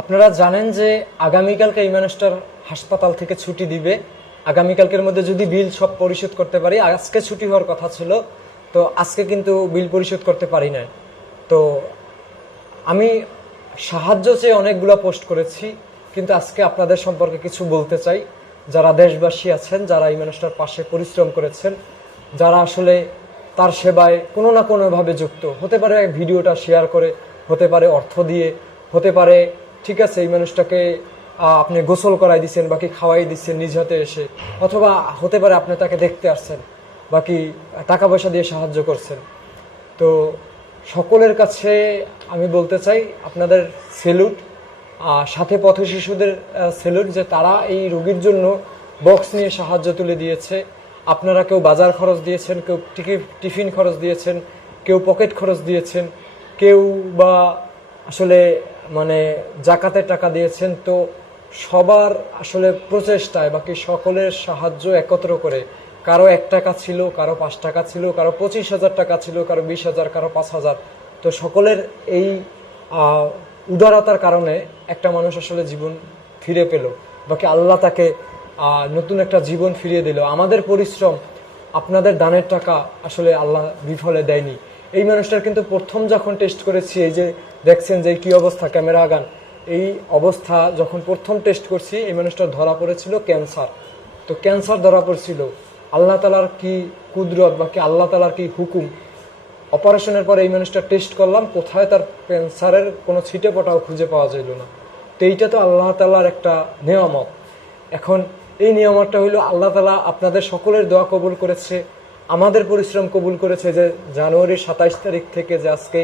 আপনারা জানেন যে আগামীকালকে এই মানুষটার হাসপাতাল থেকে ছুটি দিবে। আগামীকালকের মধ্যে যদি বিল সব পরিশোধ করতে পারি, আজকে ছুটি হওয়ার কথা ছিল, তো আজকে কিন্তু বিল পরিশোধ করতে পারি না তো আমি সাহায্য চেয়ে অনেকগুলো পোস্ট করেছি, কিন্তু আজকে আপনাদের সম্পর্কে কিছু বলতে চাই। যারা দেশবাসী আছেন, যারা এই মানুষটার পাশে পরিশ্রম করেছেন, যারা আসলে তার সেবায় কোনো না কোনোভাবে যুক্ত। হতে পারে ভিডিওটা শেয়ার করে, হতে পারে অর্থ দিয়ে, হতে পারে ঠিক আছে, এই মানুষটাকে আপনি গোসল করাই দিচ্ছেন বাকি খাওয়াই দিচ্ছেন নিজ হাতে এসে। অথবা হতে পারে আপনি তাকে দেখতে আসছেন, বাকি টাকা পয়সা দিয়ে সাহায্য করছেন। তো সকলের কাছে আমি বলতে চাই, আপনাদের সেলুট সাথে পথ শিশুদের সেলুট যে তারা এই রোগীর জন্য বক্স নিয়ে সাহায্য তুলে দিয়েছে। আপনারা কেউ বাজার খরচ দিয়েছেন, কেউ টিফিন খরচ দিয়েছেন, কেউ পকেট খরচ দিয়েছেন, কেউ বা আসলে মানে জাকাতের টাকা দিয়েছেন, তো সবার আসলে প্রচেষ্টায় বাকি সকলের সাহায্য একত্র করে কারও এক টাকা ছিল, কারও পাঁচ টাকা ছিল, কারও পঁচিশ হাজার টাকা ছিল, কারও বিশ হাজার, কারও পাঁচ হাজার। তো সকলের এই উদারতার কারণে একটা মানুষ আসলে জীবন ফিরে পেল বাকি আল্লাহ তাকে নতুন একটা জীবন ফিরিয়ে দিল। আমাদের পরিশ্রম, আপনাদের দানের টাকা আসলে আল্লাহ বিফলে দেয়নি। এই মানুষটার কিন্তু প্রথম যখন টেস্ট করেছি, এই যে দেখছেন যে কি অবস্থা, ক্যামেরা আগান। এই অবস্থা যখন প্রথম টেস্ট করছি, এই মানুষটার ধরা পড়েছিল ক্যান্সার তো ক্যান্সার ধরা পড়ছিল। আল্লাহ তালার কি কুদরত বা কি আল্লাহ তালার কি হুকুম? অপারেশনের পরে এই মানুষটা টেস্ট করলাম, কোথায় তার ক্যান্সারের কোনো ছিটে পটাও খুঁজে পাওয়া যাইল না। তো এইটা তো আল্লাহ তালার একটা নিয়ামত। এখন এই নিয়ামতটা হইল, আল্লাহ তালা আপনাদের সকলের দোয়া কবুল করেছে, আমাদের পরিশ্রম কবুল করেছে যে জানুয়ারির সাতাইশ তারিখ থেকে যে আজকে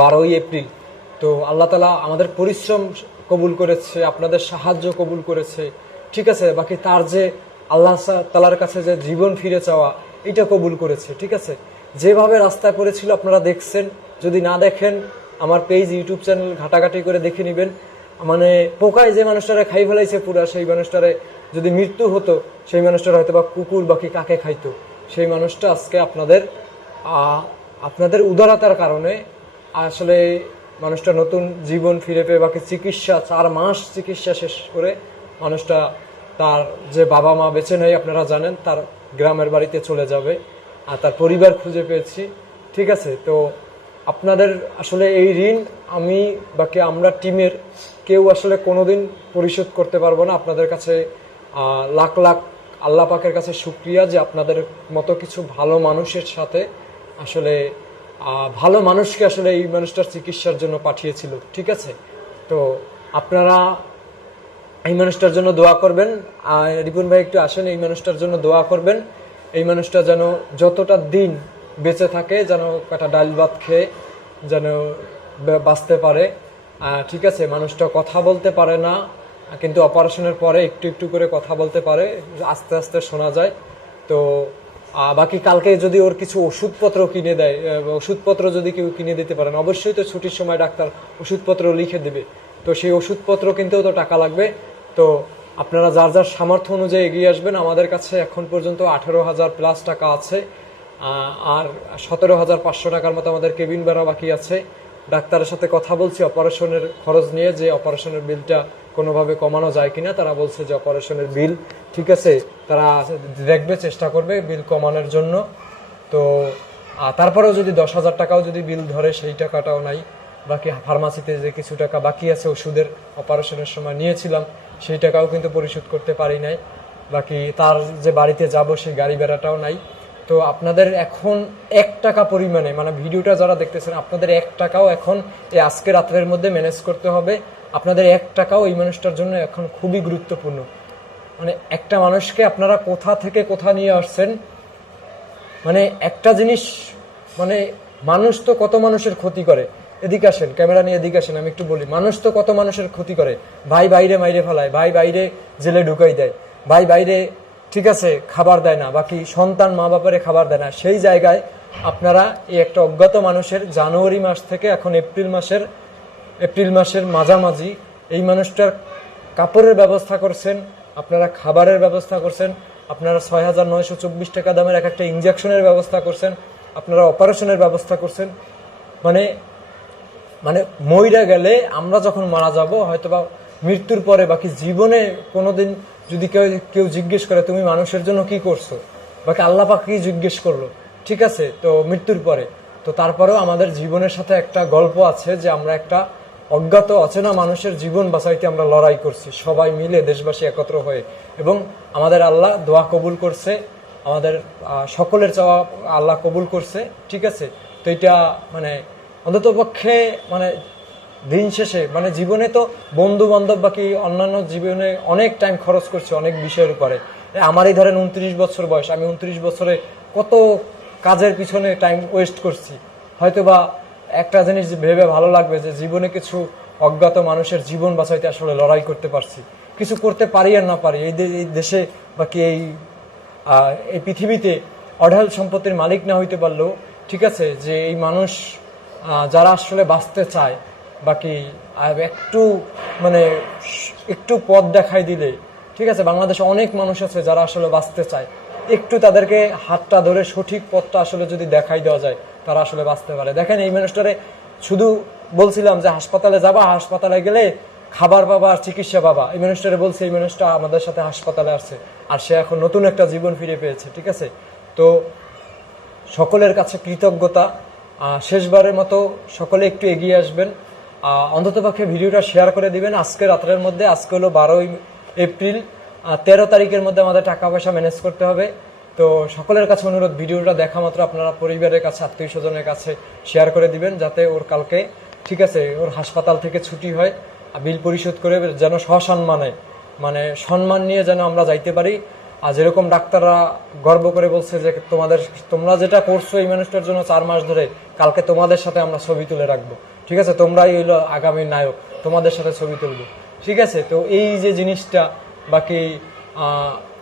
বারোই এপ্রিল। তো আল্লাহ তালা আমাদের পরিশ্রম কবুল করেছে, আপনাদের সাহায্য কবুল করেছে। ঠিক আছে, বাকি তার যে আল্লাহ তালার কাছে যে জীবন ফিরে চাওয়া, এটা কবুল করেছে, ঠিক আছে? যেভাবে রাস্তায় পড়েছিল আপনারা দেখছেন। যদি না দেখেন, আমার পেজ, ইউটিউব চ্যানেল ঘাটাঘাটি করে দেখে নেবেন। মানে পোকায় যে মানুষটারে খাই ফেলাইছে পুরা, সেই মানুষটারে যদি মৃত্যু হতো, সেই মানুষটার হয়তো বা কুকুর বাকি কাকে খাইতো? সেই মানুষটা আজকে আপনাদের আপনাদের উদারতার কারণে আসলে মানুষটা নতুন জীবন ফিরে পেয়ে বাকি চিকিৎসা, চার মাস চিকিৎসা শেষ করে মানুষটা তার যে বাবা মা বেছে নেয় আপনারা জানেন, তার গ্রামের বাড়িতে চলে যাবে আর তার পরিবার খুঁজে পেয়েছি। ঠিক আছে, তো আপনাদের আসলে এই ঋণ আমি বাকি আমরা টিমের কেউ আসলে কোনোদিন পরিশোধ করতে পারব না। আপনাদের কাছে লাখ লাখ আল্লাহ পাকের কাছে শুক্রিয়া যে আপনাদের মতো কিছু ভালো মানুষের সাথে আসলে ভালো মানুষকে আসলে এই মানুষটার চিকিৎসার জন্য পাঠিয়েছিল, ঠিক আছে? তো আপনারা এই মানুষটার জন্য দোয়া করবেন। আর রিপুন ভাই, একটু আসেন, এই মানুষটার জন্য দোয়া করবেন। এই মানুষটা যেন যতটা দিন বেঁচে থাকে, যেন একটা ডাল ভাত খেয়ে যেন বাঁচতে পারে। ঠিক আছে, মানুষটা কথা বলতে পারে না, কিন্তু অপারেশনের পরে একটু একটু করে কথা বলতে পারে, আস্তে আস্তে শোনা যায়। তো বাকি কালকে যদি ওর কিছু ওষুধপত্র কিনে দেয় ওষুধপত্র যদি কেউ কিনে দিতে পারেন, অবশ্যই তো ছুটির সময় ডাক্তার ওষুধপত্র লিখে দেবে। তো সেই ওষুধপত্র কিনতেও তো টাকা লাগবে। তো আপনারা যার যার সামর্থ্য অনুযায়ী এগিয়ে আসবেন, আমাদের কাছে এখন পর্যন্ত আঠেরো হাজার প্লাস টাকা আছে। আর সতেরো হাজার পাঁচশো টাকার মতো আমাদের কেবিন ভাড়া বাকি আছে। ডাক্তারের সাথে কথা বলছি, অপারেশনের খরচ নিয়ে যে অপারেশনের বিলটা কোনোভাবে কমানো যায় কিনা, তারা বলছে যে অপারেশনের বিল, ঠিক আছে, তারা দেখবে, চেষ্টা করবে বিল কমানোর জন্য। তো তারপরেও যদি দশ হাজার টাকাও যদি বিল ধরে, সেই টাকাটাও নাই। বাকি ফার্মাসিতে যে কিছু টাকা বাকি আছে, ওষুধের অপারেশনের সময় নিয়েছিলাম, সেই টাকাও কিন্তু পরিশোধ করতে পারি নাই। বাকি তার যে বাড়িতে যাব, সেই গাড়ি ভাড়াটাও নাই। তো আপনাদের এখন এক টাকা পরিমাণে মানে ভিডিওটা যারা দেখতেছেন, আপনাদের এক টাকাও এখন এই আজকে রাত্রের মধ্যে ম্যানেজ করতে হবে। আপনাদের এক টাকাও এই মানুষটার জন্য এখন খুবই গুরুত্বপূর্ণ। মানে একটা মানুষকে আপনারা কোথা থেকে কোথা নিয়ে আসছেন? মানে একটা জিনিস মানে মানুষ তো কত মানুষের ক্ষতি করে। এদিকে আসেন, ক্যামেরা নিয়ে এদিকে আসেন, আমি একটু বলি, মানুষ তো কত মানুষের ক্ষতি করে। ভাই বাইরে মাইরে ফেলায়, ভাই বাইরে জেলে ঢুকাই দেয়, ভাই বাইরে, ঠিক আছে, খাবার দেয় না, বাকি সন্তান মা বাপারে খাবার দেয় না। সেই জায়গায় আপনারা এই একটা অজ্ঞাত মানুষের জানুয়ারি মাস থেকে এখন এপ্রিল মাসের এপ্রিল মাসের মাঝামাঝি এই মানুষটার কাপড়ের ব্যবস্থা করছেন, আপনারা খাবারের ব্যবস্থা করছেন, আপনারা ছয় হাজার নয়শো চব্বিশ টাকা দামের এক একটা ইঞ্জেকশনের ব্যবস্থা করছেন, আপনারা অপারেশনের ব্যবস্থা করছেন। মানে মানে মইরা গেলে আমরা যখন মারা যাব হয়তো বা মৃত্যুর পরে বাকি জীবনে কোনোদিন যদি কেউ কেউ জিজ্ঞেস করে, তুমি মানুষের জন্য কি করছ? বাকি আল্লাহ পাক জিজ্ঞেস করল? ঠিক আছে, তো মৃত্যুর পরে। তো তারপরেও আমাদের জীবনের সাথে একটা গল্প আছে যে আমরা একটা অজ্ঞাত অচেনা মানুষের জীবন বাঁচাইতে আমরা লড়াই করছি। সবাই মিলে দেশবাসী একত্র হয়ে এবং আমাদের আল্লাহ দোয়া কবুল করছে, আমাদের সকলের চাওয়া আল্লাহ কবুল করছে, ঠিক আছে? তো এটা মানে অন্তত পক্ষে মানে দিন শেষে মানে জীবনে তো বন্ধু বান্ধব বাকি অন্যান্য জীবনে অনেক টাইম খরচ করছে, অনেক বিষয়ের উপরে। আমারই ধরেন উনত্রিশ বছর বয়স, আমি উনত্রিশ বছরে কত কাজের পিছনে টাইম ওয়েস্ট করছি। হয়তো বা একটা জিনিস ভেবে ভালো লাগবে যে জীবনে কিছু অজ্ঞাত মানুষের জীবন বাঁচাইতে আসলে লড়াই করতে পারছি। কিছু করতে পারি আর না পারি। এই দেশে বাকি এই এই পৃথিবীতে অঢাল সম্পত্তির মালিক না হইতে পারলেও ঠিক আছে যে এই মানুষ যারা আসলে বাঁচতে চায় বাকি একটু মানে একটু পথ দেখাই দিলে, ঠিক আছে, বাংলাদেশে অনেক মানুষ আছে যারা আসলে বাঁচতে চায়। একটু তাদেরকে হাতটা ধরে সঠিক পথটা আসলে যদি দেখাই দেওয়া যায়, তারা আসলে বাঁচতে পারে। দেখেন এই মানুষটারে শুধু বলছিলাম যে হাসপাতালে যাবা, হাসপাতালে গেলে খাবার পাবা আর চিকিৎসা পাবা। এই মানুষটারে বলছে, এই মানুষটা আমাদের সাথে হাসপাতালে আসছে আর সে এখন নতুন একটা জীবন ফিরে পেয়েছে, ঠিক আছে? তো সকলের কাছে কৃতজ্ঞতা। শেষবারের মতো সকলে একটু এগিয়ে আসবেন। অন্তত পক্ষে ভিডিওটা শেয়ার করে দিবেন। আজকে রাত্রের মধ্যে, আজকে হলো বারোই এপ্রিল। তেরো তারিখের মধ্যে আমাদের টাকা পয়সা ম্যানেজ করতে হবে। তো সকলের কাছে অনুরোধ, ভিডিওটা দেখা মাত্র আপনারা পরিবারের কাছে, আত্মীয় স্বজনের কাছে শেয়ার করে দিবেন যাতে ওর কালকে, ঠিক আছে, ওর হাসপাতাল থেকে ছুটি হয়। আর বিল পরিশোধ করে যেন সসম্মানে মানে সম্মান নিয়ে যেন আমরা যাইতে পারি। আর যেরকম ডাক্তাররা গর্ব করে বলছে যে তোমাদের, তোমরা যেটা করছ এই মানুষটার জন্য চার মাস ধরে, কালকে তোমাদের সাথে আমরা ছবি তুলে রাখব। ঠিক আছে, তোমরাই হইল আগামী নায়ক, তোমাদের সাথে ছবি তুলবো। ঠিক আছে, তো এই যে জিনিসটা বাকি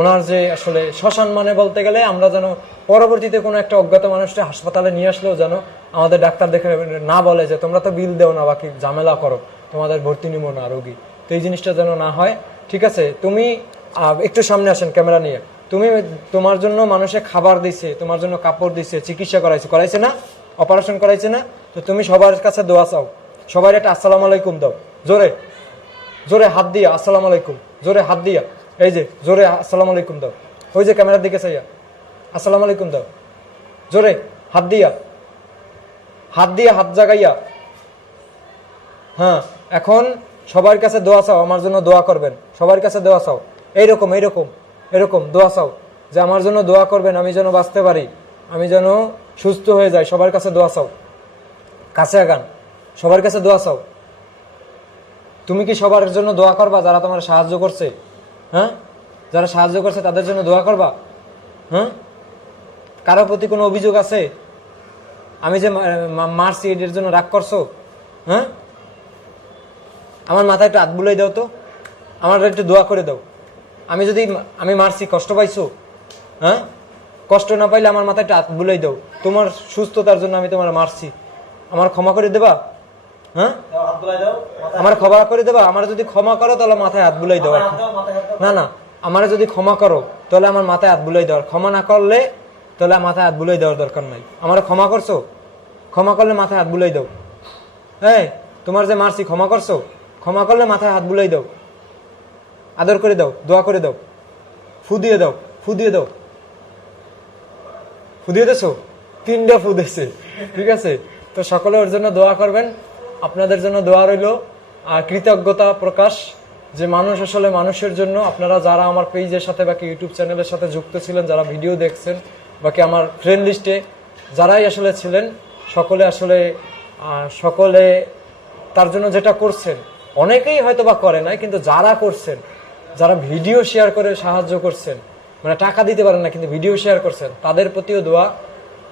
ওনার যে আসলে শ্মশান মানে বলতে গেলে আমরা যেন পরবর্তীতে কোনো একটা অজ্ঞাত মানুষটা হাসপাতালে নিয়ে আসলেও যেন আমাদের ডাক্তার দেখে না বলে যে, তোমরা তো বিল দেও না, বাকি ঝামেলা করো, তোমাদের ভর্তি নিব না, রোগী। তো এই জিনিসটা যেন না হয়। ঠিক আছে, তুমি একটু সামনে আসেন ক্যামেরা নিয়ে। তুমি তোমার জন্য মানুষে খাবার দিছে, তোমার জন্য কাপড় দিছে, চিকিৎসা করাইছে করাইছে না? অপারেশন করাইছে না? তো তুমি সবার কাছে দোয়া চাও। সবাই একটা আসসালামু আলাইকুম দাও। জোরে জোরে হাত দিয়া আসসালামু আলাইকুম। জোরে হাত দিয়া। এই যে, জোরে আসসালামু আলাইকুম দাও। ওই যে ক্যামেরার দিকে চাইয়া। আসসালামু আলাইকুম দাও। জোরে হাত দিয়া। হাত দিয়া হাত জাগাইয়া। হ্যাঁ এখন সবার কাছে দোয়া চাও, আমার জন্য দোয়া করবেন। সবার কাছে দোয়া চাও। এইরকম এইরকম, এরকম দোয়া চাও যে আমার জন্য দোয়া করবেন, আমি যেন বাঁচতে পারি, আমি যেন সুস্থ হয়ে যাই, সবার কাছে দোয়া চাও। কাছে আগান। সবার কাছে দোয়া চাও। তুমি কি সবার জন্য দোয়া করবা যারা তোমার সাহায্য করছে? হ্যাঁ? যারা সাহায্য করছে তাদের জন্য দোয়া করবা? হ্যাঁ? কারও প্রতি কোনো অভিযোগ আছে? আমি যে মারছি এর জন্য রাগ করছ? হ্যাঁ? আমার মাথায় একটু হাত বুলাই দাও তো। আমার একটু দোয়া করে দাও। আমি যদি আমি মারছি কষ্ট পাইছো? হ্যাঁ? কষ্ট না পাইলে আমার মাথায় একটু হাত বুলাই দাও। তোমার সুস্থতার জন্য আমি তোমার মারছি আমার ক্ষমা করে দেবা? হ্যাঁ? আমার ক্ষমা করে দেবা আমার যদি ক্ষমা করো তাহলে মাথায় হাত বুলাই দাও না না আমার যদি ক্ষমা করো তাহলে আমার মাথায় হাত বুলাই দেওয়ার। ক্ষমা না করলে তাহলে মাথায় হাত বুলাই দেওয়ার দরকার নাই। আমার ক্ষমা করছ? ক্ষমা করলে মাথায় হাত বুলাই দাও। এই তোমার যে মারছি ক্ষমা করছ? ক্ষমা করলে মাথায় হাত বুলাই দাও। আদর করে দাও দোয়া করে দাও। ফু দিয়ে দাও ফু দিয়ে দাও। ফু দিয়ে দেছো তিনটা ফু দিয়েছে। ঠিক আছে? তো সকলে ওর জন্য দোয়া করবেন। আপনাদের জন্য দোয়া রইল। কৃতজ্ঞতা প্রকাশ যে মানুষ আসলে মানুষের জন্য। আপনারা যারা আমার পেজের সাথে বাকি ইউটিউব চ্যানেলের সাথে যুক্ত ছিলেন, যারা ভিডিও দেখছেন বাকি আমার ফ্রেন্ড লিস্টে যারাই আসলে ছিলেন, সকলে আসলে সকলে তার জন্য যেটা করছেন, অনেকেই হয়তো বা করে নাই, কিন্তু যারা করছেন, যারা ভিডিও শেয়ার করে সাহায্য করছেন মানে টাকা দিতে পারেন না, কিন্তু ভিডিও শেয়ার করছেন, তাদের প্রতিও দোয়া,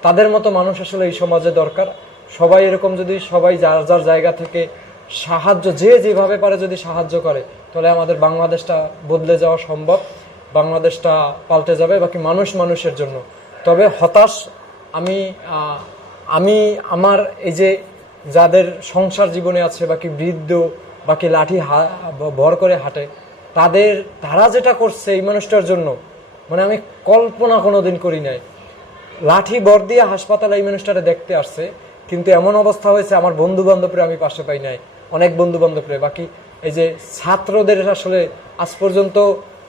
তাদের মতো মানুষ আসলে এই সমাজে দরকার। সবাই এরকম যদি সবাই যার যার জায়গা থেকে সাহায্য, যে যেভাবে পারে যদি সাহায্য করে, তাহলে আমাদের বাংলাদেশটা বদলে যাওয়া সম্ভব, বাংলাদেশটা পাল্টে যাবে, বাকি মানুষ মানুষের জন্য। তবে হতাশ আমি আমি, আমার এই যে যাদের সংসার জীবনে আছে, বাকি বৃদ্ধ, বাকি লাঠি ভর করে হাঁটে, তাদের, তারা যেটা করছে এই মানুষটার জন্য মানে আমি কল্পনা কোনোদিন করি নাই। লাঠি বর দিয়ে হাসপাতালে এই মানুষটারে দেখতে আসছে কিন্তু এমন অবস্থা হয়েছে, আমার বন্ধু বান্ধবরে আমি পাশে পাই নাই, অনেক বন্ধু বান্ধবরে বাকি এই যে ছাত্রদের আসলে আজ পর্যন্ত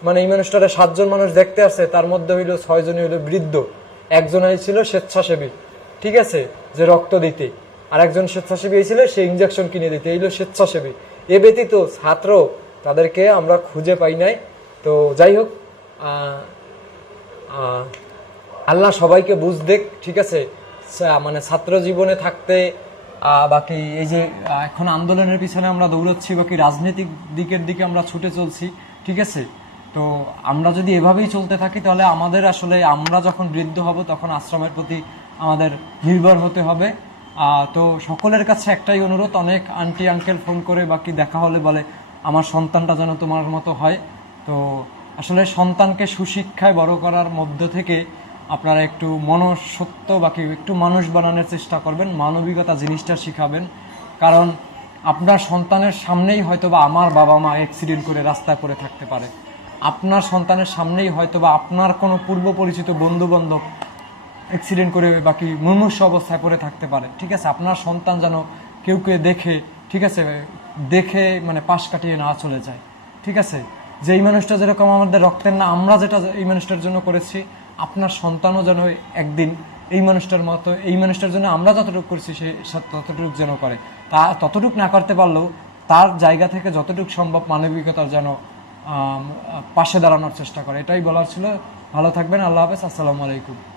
মানে এই মানুষটারে সাতজন মানুষ দেখতে আসছে তার মধ্যে হইল ছয়জনই হইল বৃদ্ধ। একজন ছিল স্বেচ্ছাসেবী, ঠিক আছে? যে রক্ত দিতে। আর একজন স্বেচ্ছাসেবী ছিল সে ইঞ্জেকশন কিনে দিতে। এইগুলো স্বেচ্ছাসেবী। এ ব্যতীত ছাত্র তাদেরকে আমরা খুঁজে পাই নাই। তো যাই হোক আল্লাহ সবাইকে বুঝ দেখ, ঠিক আছে? মানে ছাত্র জীবনে থাকতে বাকি এই যে এখন আন্দোলনের পিছনে আমরা দৌড়চ্ছি, বাকি রাজনৈতিক দিকের দিকে আমরা ছুটে চলছি, ঠিক আছে? তো আমরা যদি এভাবেই চলতে থাকি, তাহলে আমাদের আসলে, আমরা যখন বৃদ্ধ হব, তখন আশ্রমের প্রতি আমাদের নির্ভর হতে হবে। তো সকলের কাছে একটাই অনুরোধ, অনেক আন্টি আঙ্কেল ফোন করে বাকি দেখা হলে বলে, আমার সন্তানটা যেন তোমার মতো হয়। তো আসলে সন্তানকে সুশিক্ষায় বড় করার মধ্য থেকে আপনারা একটু মনসত্ব বাকি একটু মানুষ বানানোর চেষ্টা করবেন, মানবিকতা জিনিসটা শিখাবেন। কারণ আপনার সন্তানের সামনেই হয়তো বা আমার বাবা মা অ্যাক্সিডেন্ট করে রাস্তায় পড়ে থাকতে পারে। আপনার সন্তানের সামনেই হয়তো বা আপনার কোনো পূর্ব পরিচিত বন্ধু বান্ধব অ্যাক্সিডেন্ট করে বাকি মুমূর্ষ অবস্থায় পড়ে থাকতে পারে। ঠিক আছে, আপনার সন্তান যেন কেউ কেউ দেখে, ঠিক আছে, দেখে মানে পাশ কাটিয়ে না চলে যায়। ঠিক আছে যে এই মানুষটা যেরকম আমাদের রক্তের না, আমরা যেটা এই মানুষটার জন্য করেছি আপনার সন্তানও যেন একদিন এই মানুষটার মতো, এই মানুষটার জন্য আমরা যতটুকু করছি সে ততটুকু যেন করে। তা ততটুকু না করতে পারলেও তার জায়গা থেকে যতটুকু সম্ভব মানবিকতার যেন পাশে দাঁড়ানোর চেষ্টা করে। এটাই বলার ছিল। ভালো থাকবেন। আল্লাহ হাফেজ। আসসালামু আলাইকুম।